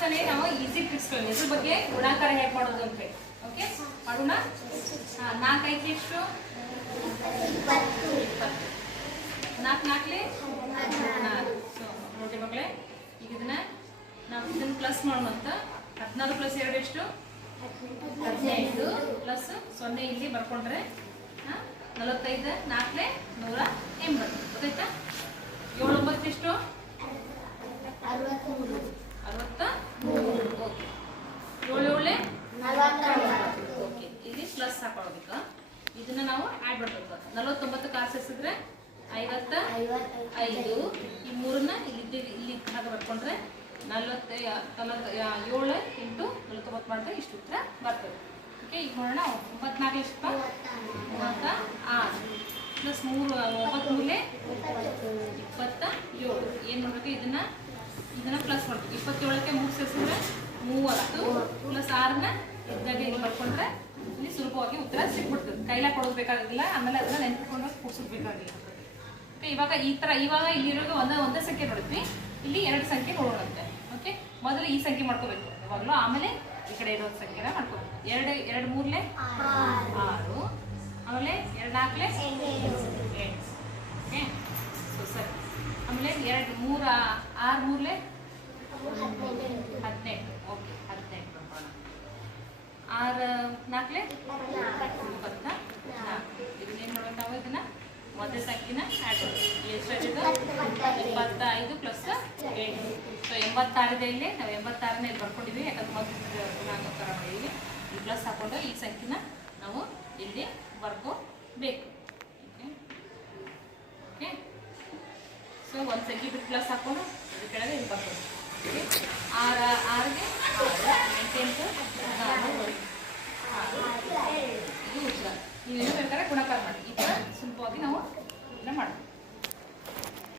ಕ್ಲಾಸಲ್ಲಿ ನಾವು ಈಸಿ ಟ್ರಿಕ್ಸ್ಗಳು ಇದ್ರ ಬಗ್ಗೆ ಗುಣಾಕಾರ ಹೇಗೆ ಮಾಡೋದು ಅಂತ ಹೇಳಿ ಓಕೆ ಮಾಡೋಣ. 4 5 ಎಷ್ಟು 4 4 ಸೊ ನೋಡಿ ಮಕ್ಕಳೇ, ಈಗ ನಾವು ಇದನ್ನು ಪ್ಲಸ್ ಮಾಡೋಣ ಅಂತ. 16 + 2 ಎಷ್ಟು 15 ಪ್ಲಸ್ 0 ಇಲ್ಲಿ ಬರ್ಕೊಂಡ್ರೆ 45 4 180 ಗೊತ್ತಾಯ್ತಾ. 7 9 ಎಷ್ಟು 63 ಓಕೆ. 7 7 ಓಕೆ. ಇಲ್ಲಿ ಪ್ಲಸ್ ಹಾಕೊಳ್ಳೋದಕ್ಕೆ ಇದನ್ನ ನಾವು ಆ್ಯಡ್ ಮಾಡಬೇಕು. 49 ಕಾಸು ಎಸಿದ್ರೆ 55 ಈ 3ನ್ನ ಇಲ್ಲಿ ಹಾಗೆ ಬರ್ಕೊಂಡ್ರೆ 7 × 49 ಮಾಡಿದ್ರೆ ಇಷ್ಟು ಉತ್ತರ ಬರ್ತದೆ. ಓಕೆ, ಈಗ ನೋಡೋಣ. 94 ಎಷ್ಟು 36 ಪ್ಲಸ್ 3 9 3 27. ಏನು ಮಾಡಬೇಕು, ಇದನ್ನ ಪ್ಲಸ್ ಮಾಡಬೇಕು. 27ಕ್ಕೆ 3 ಸೇರಿಸಿದ್ರೆ 30 ಪ್ಲಸ್ 6ನ್ನ ಇದ್ದಾಗ ಇಲ್ಲಿ ಬರ್ಕೊಂಡ್ರೆ ಇಲ್ಲಿ ಸುಲಭವಾಗಿ ಉತ್ತರ ಸಿಕ್ಬಿಡ್ತದೆ. ಕೈಲಾಗ ಕೊಡೋದು ಆಮೇಲೆ ಅದನ್ನ ನೆನ್ಪಿಕೊಂಡು ಕೂಡಿಸಬೇಕಾಗಿಲ್ಲ. ಓಕೆ, ಇವಾಗ ಇಲ್ಲಿರೋದು ಒಂದೇ ಸಂಖ್ಯೆ ನೋಡಿದ್ವಿ, ಇಲ್ಲಿ 2 ಸಂಖ್ಯೆ ನೋಡೋಣಂತೆ. ಓಕೆ, ಮೊದಲು ಈ ಸಂಖ್ಯೆ ಮಾಡ್ಕೋಬೇಕು ಯಾವಾಗಲೂ, ಆಮೇಲೆ ಈ ಕಡೆ ಇರೋ ಸಂಖ್ಯೆನ ಮಾಡ್ಕೋಬೇಕು. 2 2 3 6 ಆಮೇಲೆ 2 4 8. ಓಕೆ, ಸೊ ಸರಿ. ಆಮೇಲೆ 2 3 6 3 18. ಓಕೆ, 18 ಬರ್ಕೋಣ. 6 4 24. ಇದನ್ನೇನು ಮಾಡೋದು ನಾವು, ಇದನ್ನ ಮೊದಲ ಸಂಖ್ಯೆನ ಆ್ಯಡ್ ಮಾಡೋದು. ಎಷ್ಟಾಗಿದೆ 25 ಪ್ಲಸ್ 8. ಸೊ 86 ಇದೆ. ಇಲ್ಲಿ ನಾವು 86ನೇ ಇಲ್ಲಿ ಬರ್ಕೊಂಡಿದ್ವಿ, ಯಾಕಂದ್ರೆ ಮೊದಲು ಗುಣಾಕಾರ ಮಾಡಿದ್ವಿ. ಈ ಪ್ಲಸ್ ಹಾಕೊಂಡು ಈ ಸಂಖ್ಯೆನ ನಾವು ಇಲ್ಲಿ ಬರ್ಕೋಬೇಕು. ಓಕೆ ಓಕೆ, ಸೊ ಒಂದು ಸಂಖ್ಯೆ ಬಿಟ್ಟು ಪ್ಲಸ್ ಹಾಕೊಂಡು ಇದ್ರ ಕೆಳಗೆ ಇಲ್ಲಿ ಬರ್ಕೊಂಡು 6 6ಗೆ 6 8 8